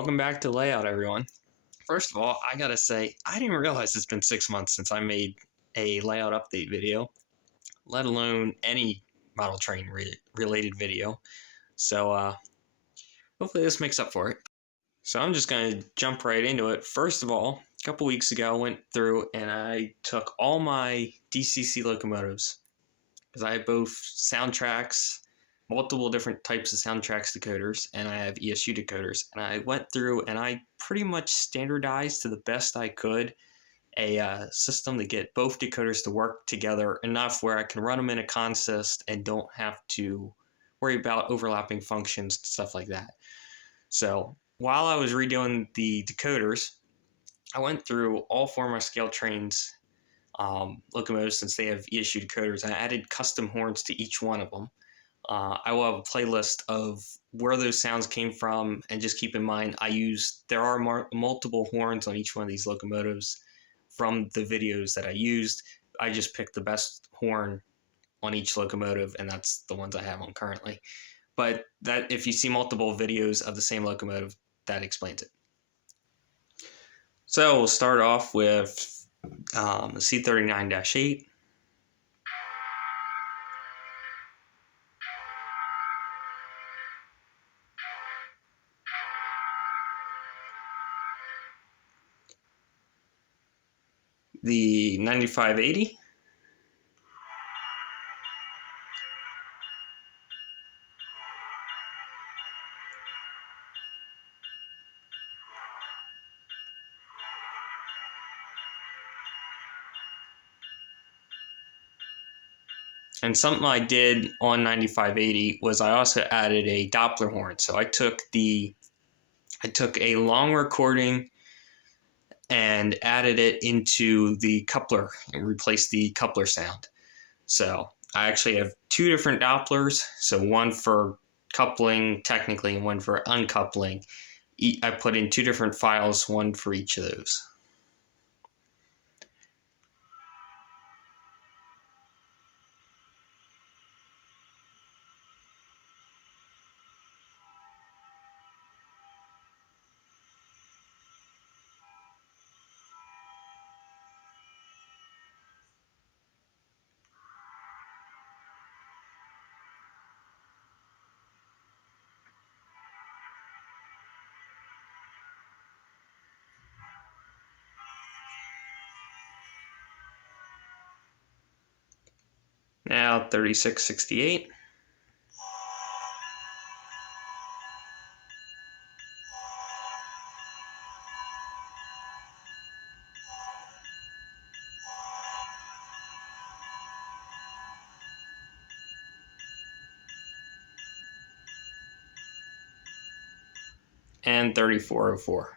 Welcome back to Layout, everyone. First of all, I gotta say, I didn't realize it's been 6 months since I made a layout update video, let alone any model train related video. So hopefully this makes up for it. So I'm just gonna jump right into it. First of all, a couple weeks ago I went through and I took all my DCC locomotives, because I have both soundtracks, multiple different types of soundtracks decoders, and I have ESU decoders. And I went through and I pretty much standardized to the best I could a system to get both decoders to work together enough where I can run them in a consist and don't have to worry about overlapping functions and stuff like that. So while I was redoing the decoders, I went through all four of my scale trains locomotives, since they have ESU decoders. I added custom horns to each one of them. I will have a playlist of where those sounds came from, and just keep in mind there are multiple horns on each one of these locomotives from the videos that I used. I just picked the best horn on each locomotive, and that's the ones I have on currently. But that, if you see multiple videos of the same locomotive, that explains it. So we'll start off with the C39-8. The 9580. And something I did on 9580 was I also added a Doppler horn. So I took a long recording and added it into the coupler and replaced the coupler sound. So I actually have two different Dopplers. So one for coupling technically and one for uncoupling. I put in two different files, one for each of those. Now 3668. And 3404.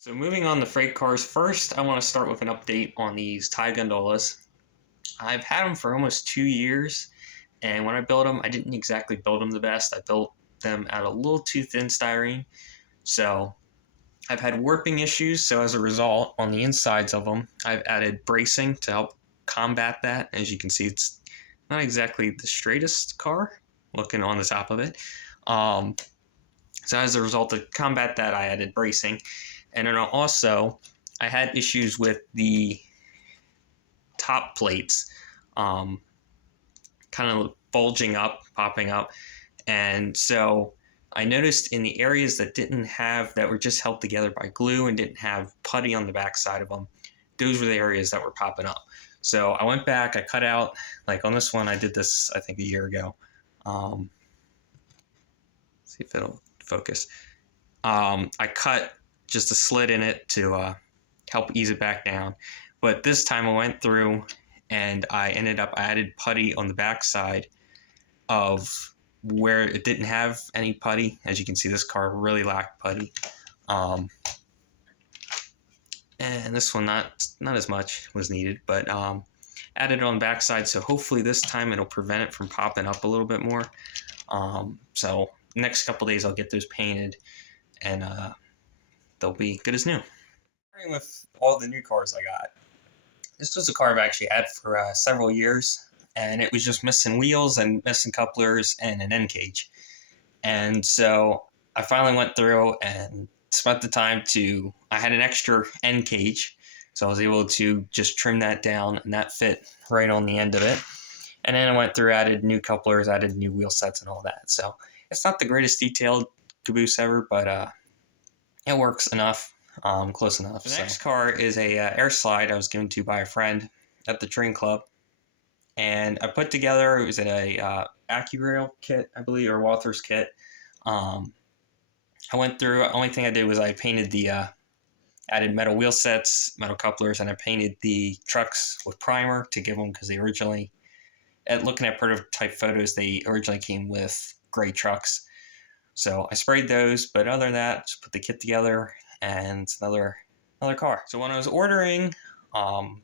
So moving on to freight cars, first I want to start with an update on these tie gondolas. I've had them for almost 2 years, and when I built them, I didn't exactly build them the best. I built them out of a little too thin styrene, so I've had warping issues. So as a result, on the insides of them, I've added bracing to help combat that. As you can see, it's not exactly the straightest car looking on the top of it. So as a result, to combat that, I added bracing. And then also, I had issues with the top plates kind of bulging up, popping up. And so I noticed in the areas that were just held together by glue and didn't have putty on the back side of them, those were the areas that were popping up. So I went back, I cut out, like on this one, I did this, I think, a year ago. See if it'll focus. I cut just a slit in it to help ease it back down. But this time I went through and I added putty on the back side of where it didn't have any putty. As you can see, this car really lacked putty. And this one, not as much was needed, but added it on the back side. So hopefully this time it'll prevent it from popping up a little bit more. So next couple days I'll get those painted, and they'll be good as new. Starting with all the new cars I got. This was a car I've actually had for several years, and it was just missing wheels and missing couplers and an end cage. And so I finally went through and spent the time I had an extra end cage, so I was able to just trim that down, and that fit right on the end of it. And then I went through, added new couplers, added new wheel sets and all that. So it's not the greatest detailed caboose ever, but it works enough, close enough. The next car is a air slide I was given to by a friend at the train club. And I put together, it was in a AccuRail kit, I believe, or Walther's kit. I went through, only thing I did was I painted added metal wheel sets, metal couplers, and I painted the trucks with primer to give them, because they originally, looking at prototype photos, they originally came with gray trucks. So I sprayed those, but other than that, just put the kit together, and it's another car. So when I was ordering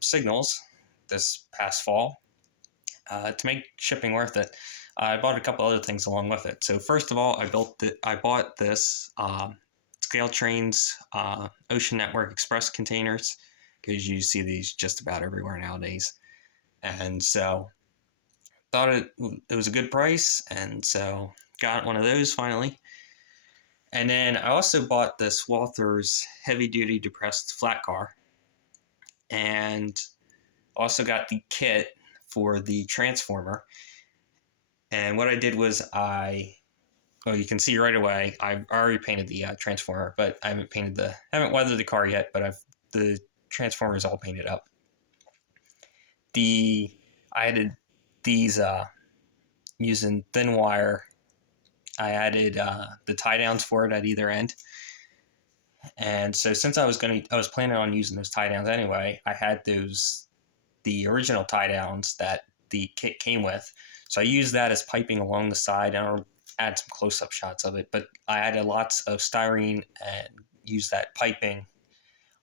signals this past fall, to make shipping worth it, I bought a couple other things along with it. So first of all, I bought this Scale Trains Ocean Network Express containers, because you see these just about everywhere nowadays. And so thought it was a good price, and so got one of those finally. And then I also bought this Walther's heavy duty depressed flat car, and also got the kit for the transformer. And what I did was you can see right away, I already painted the transformer, but I haven't weathered the car yet, but the transformer is all painted up. I added these using thin wire. I added the tie downs for it at either end. And so since I was planning on using those tie downs anyway, I had the original tie downs that the kit came with. So I used that as piping along the side, and I'll add some close-up shots of it. But I added lots of styrene and used that piping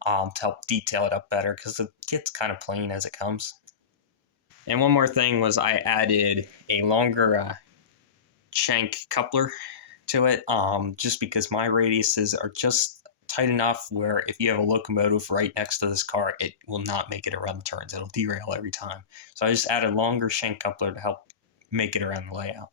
to help detail it up better, because the kit's kind of plain as it comes. And one more thing was I added a longer shank coupler to it, just because my radiuses are just tight enough where if you have a locomotive right next to this car, it will not make it around the turns. It'll derail every time. So I just added a longer shank coupler to help make it around the layout.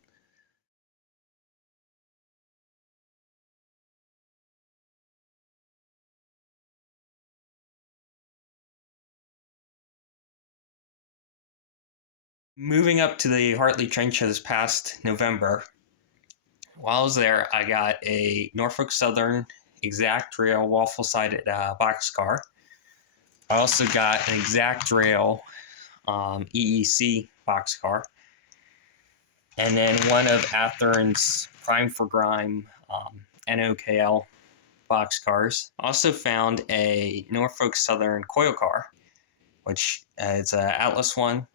Moving up to the Hartley Trench this past November, while I was there, I got a Norfolk Southern exact rail waffle-sided boxcar. I also got an exact rail EEC boxcar, and then one of Athearn's Prime for Grime NOKL boxcars. Also found a Norfolk Southern coil car, which is an Atlas one.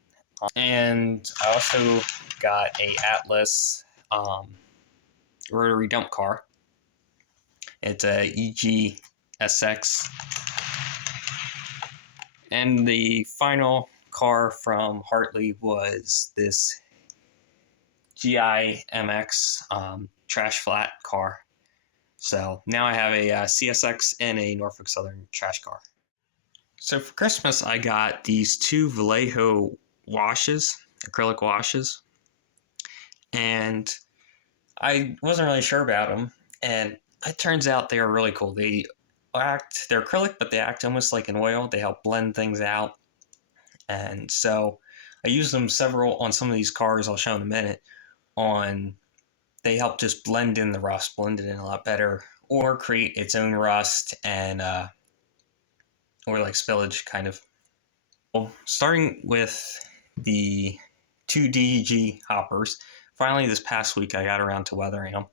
And I also got a Atlas rotary dump car. It's a EGSX. And the final car from Hartley was this GIMX trash flat car. So now I have a CSX and a Norfolk Southern trash car. So for Christmas, I got these two Vallejo washes, acrylic washes, and I wasn't really sure about them, and it turns out they are really cool. They're acrylic, but they act almost like an oil. They help blend things out, and so I use them on some of these cars I'll show in a minute. They help just blend in the rust, blend it in a lot better, or create its own rust and or like spillage kind of. Well, starting with the two DEG hoppers, finally this past week I got around to weathering them.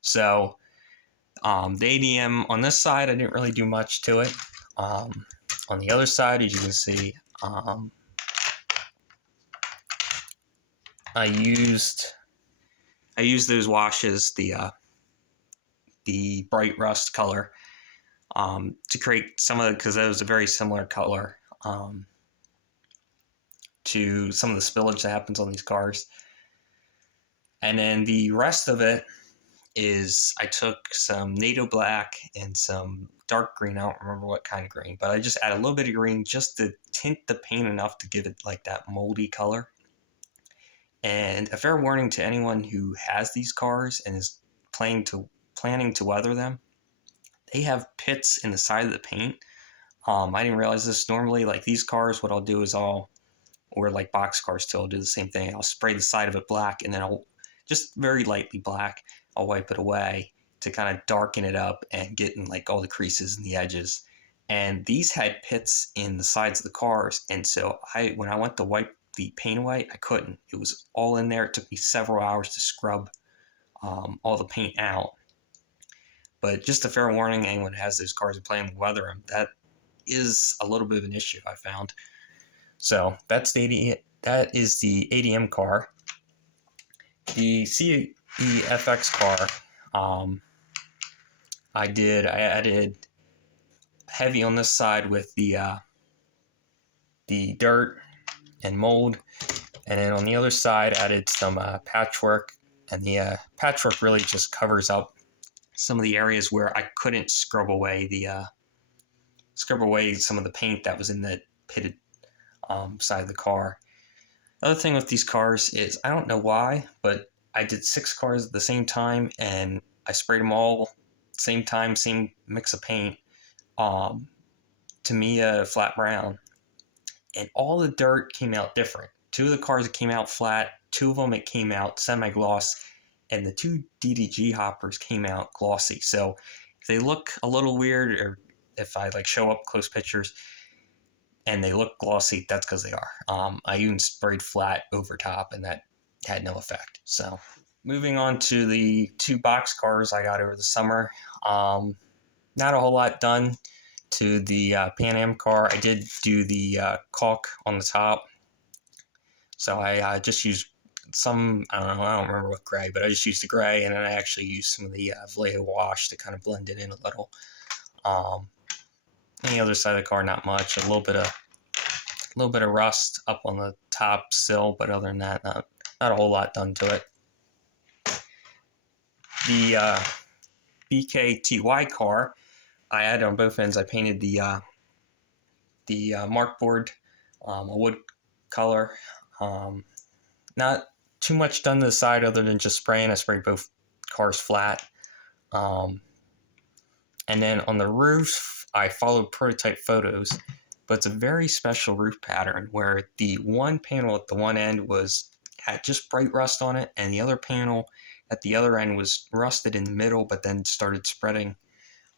So the ADM on this side, I didn't really do much to it. On the other side, as you can see, I used those washes, the bright rust color, to create some of it, because that was a very similar color to some of the spillage that happens on these cars. And then the rest of it, is I took some NATO black and some dark green. I don't remember what kind of green, but I just add a little bit of green just to tint the paint enough to give it like that moldy color. And a fair warning to anyone who has these cars and is planning to weather them, they have pits in the side of the paint. I didn't realize this. Normally, like these cars, what I'll do is or like box cars too, I'll do the same thing. I'll spray the side of it black, and then I'll just very lightly black. I'll wipe it away to kind of darken it up and get in like all the creases and the edges. And these had pits in the sides of the cars, and so when I went to wipe the paint away, I couldn't. It was all in there. It took me several hours to scrub all the paint out. But just a fair warning, anyone who has those cars and planning to weather them, that is a little bit of an issue I found. So that is the ADM car. The CEFX car, I added heavy on this side with the dirt and mold, and then on the other side added some patchwork, and the patchwork really just covers up some of the areas where I couldn't scrub away some of the paint that was in the pitted side of the car. The other thing with these cars is, I don't know why, but I did 6 cars at the same time, and I sprayed them all same time, same mix of paint, to me flat brown, and all the dirt came out different. 2 of the cars it came out flat, 2 of them it came out semi-gloss, and the 2 DDG hoppers came out glossy. So if they look a little weird, or if I like show up close pictures and they look glossy, that's because they are. I even sprayed flat over top, and that had no effect. So moving on to the 2 box cars I got over the summer. Not a whole lot done to the Pan Am car. I did do the caulk on the top. So I just used some, I don't remember what gray, but I just used the gray, and then I actually used some of the Vallejo wash to kind of blend it in a little. On the other side of the car, not much. A little bit of rust up on the top sill, but other than that, not a whole lot done to it. The BKTY car, I added on both ends. I painted the mark board a wood color. Not too much done to the side other than just spraying. I sprayed both cars flat. And then on the roof, I followed prototype photos, but it's a very special roof pattern where the one panel at the one end had just bright rust on it, and the other panel at the other end was rusted in the middle, but then started spreading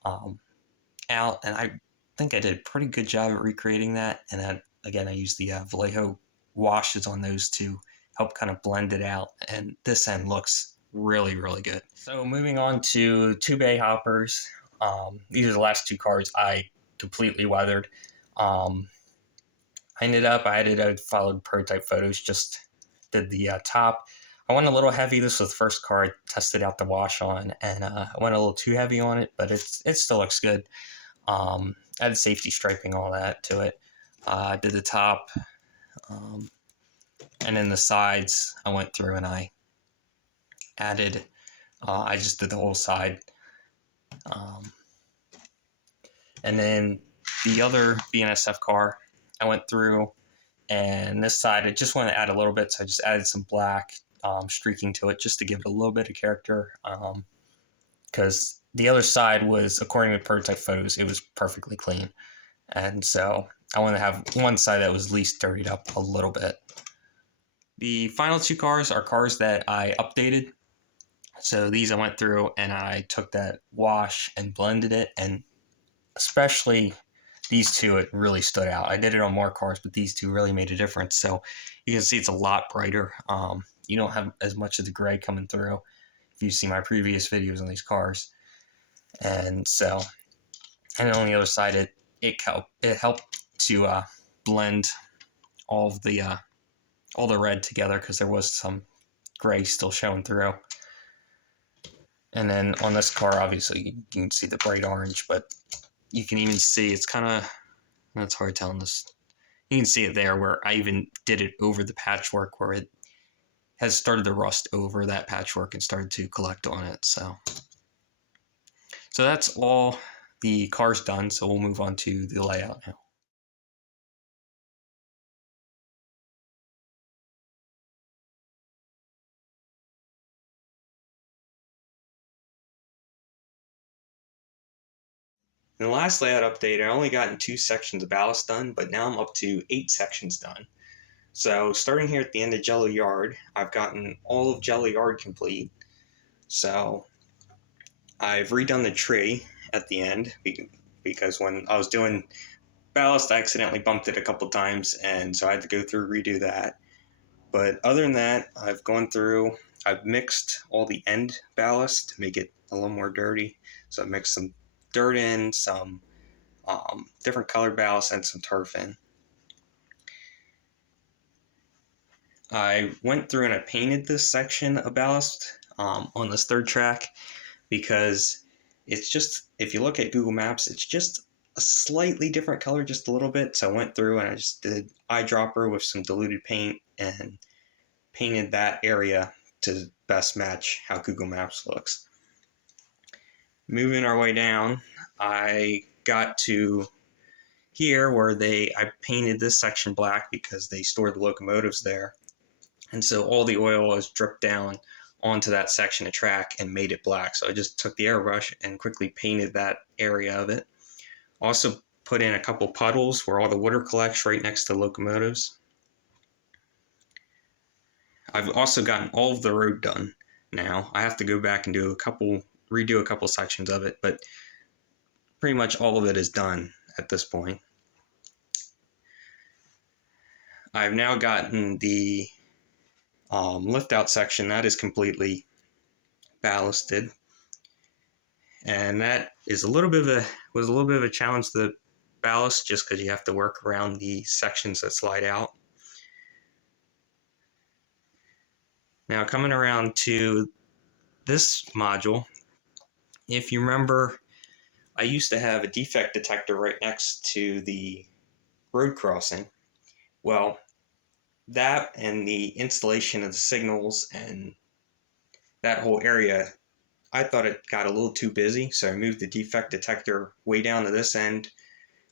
out. And I think I did a pretty good job at recreating that. And then, again, I used the Vallejo washes on those to help kind of blend it out. And this end looks really, really good. So moving on to 2 bay hoppers. These are the last 2 cars I completely weathered. I followed prototype photos, just did the top. I went a little heavy. This was the first car I tested out the wash on, and I went a little too heavy on it, but it still looks good. Added safety striping, all that to it. Did the top, and then the sides I went through and I added, I just did the whole side. And then the other BNSF car, I went through, and this side I just wanted to add a little bit, so I just added some black streaking to it just to give it a little bit of character, because the other side was, according to prototype photos, it was perfectly clean, and so I wanted to have one side that was at least dirtied up a little bit. The final 2 cars are cars that I updated. So these I went through and I took that wash and blended it, and especially these 2, it really stood out. I did it on more cars, but these 2 really made a difference. So you can see it's a lot brighter. You don't have as much of the gray coming through if you see my previous videos on these cars. And so, and on the other side, it helped to blend all the red together, because there was some gray still showing through. And then on this car, obviously, you can see the bright orange, but you can even see it's hard telling this. You can see it there where I even did it over the patchwork where has started to rust over that patchwork and started to collect on it. So that's all the car's done. So we'll move on to the layout now. In the last layout update, I only gotten 2 sections of ballast done, but now I'm up to 8 sections done. So starting here at the end of Jello Yard, I've gotten all of Jello Yard complete. So I've redone the tree at the end because when I was doing ballast, I accidentally bumped it a couple times, and so I had to go through redo that. But other than that, I've gone through, I've mixed all the end ballast to make it a little more dirty. So I mixed some dirt in, some different colored ballast, and some turf in. I went through and I painted this section of ballast on this third track because it's just, if you look at Google Maps, it's just a slightly different color, just a little bit. So I went through and I just did eyedropper with some diluted paint and painted that area to best match how Google Maps looks. Moving our way down, I got to here where I painted this section black because they stored the locomotives there. And so all the oil was dripped down onto that section of track and made it black. So I just took the airbrush and quickly painted that area of it. Also put in a couple puddles where all the water collects right next to locomotives. I've also gotten all of the road done now. I have to go back and redo a couple sections of it, but pretty much all of it is done at this point. I've now gotten the lift out section that is completely ballasted, and that is was a little bit of a challenge to the ballast just because you have to work around the sections that slide out. Now coming around to this module, if you remember, I used to have a defect detector right next to the road crossing. Well, that and the installation of the signals and that whole area, I thought it got a little too busy, so I moved the defect detector way down to this end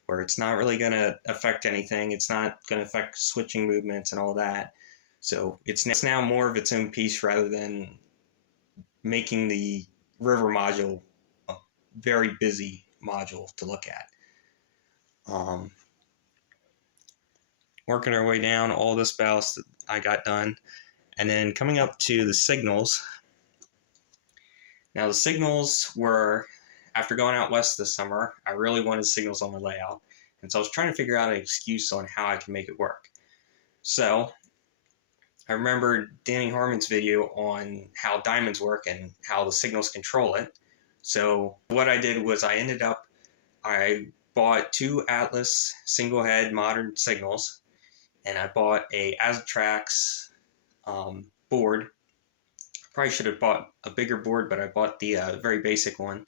where it's not really going to affect anything. It's not going to affect switching movements and all that. So it's now more of its own piece rather than making the river module a very busy module to look at. Working our way down, all this ballast I got done. And then coming up to the signals. Now the signals were, after going out west this summer, I really wanted signals on my layout. And so I was trying to figure out an excuse on how I can make it work. So I remember Danny Harmon's video on how diamonds work and how the signals control it. So what I did was I bought 2 Atlas single head modern signals, and I bought a Azatrax board. Probably should have bought a bigger board, but I bought the very basic one.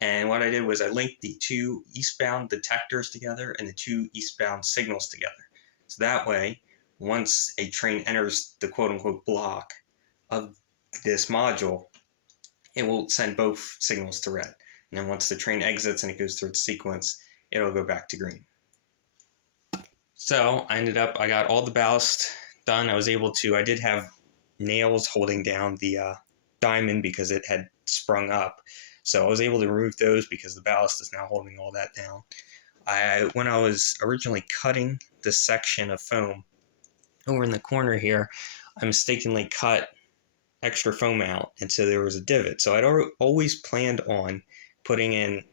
And what I did was I linked the 2 eastbound detectors together and the 2 eastbound signals together. So that way, once a train enters the quote-unquote block of this module, it will send both signals to red. And then once the train exits and it goes through its sequence, it'll go back to green. So I got all the ballast done. I did have nails holding down the diamond because it had sprung up. So I was able to remove those because the ballast is now holding all that down. When I was originally cutting this section of foam over in the corner here, I mistakenly cut extra foam out, and so there was a divot. So I'd always planned on putting in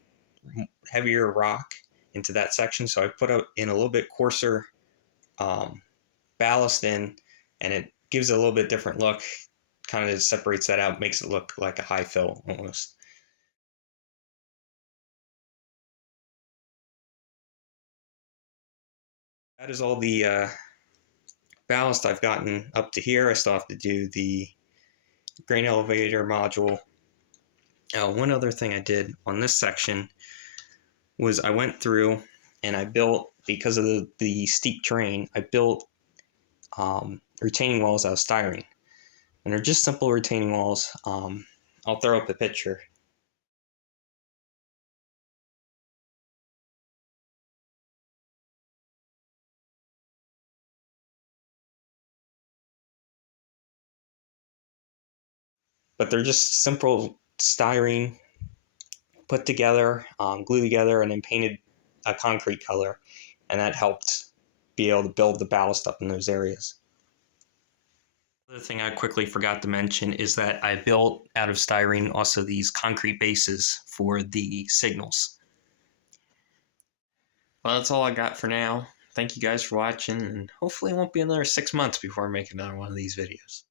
heavier rock into that section, so I put in a little bit coarser ballast in, and it gives it a little bit different look, kind of separates that out, makes it look like a high fill almost. That is all the ballast I've gotten up to here. I still have to do the grain elevator module. One other thing I did on this section was I went through and I built, because of the steep terrain, I built retaining walls out of styrene. And they're just simple retaining walls. I'll throw up a picture. But they're just simple styrene put together, glued together, and then painted a concrete color. And that helped be able to build the ballast up in those areas. Another thing I quickly forgot to mention is that I built out of styrene also these concrete bases for the signals. Well, that's all I got for now. Thank you guys for watching, and hopefully it won't be another 6 months before I make another one of these videos.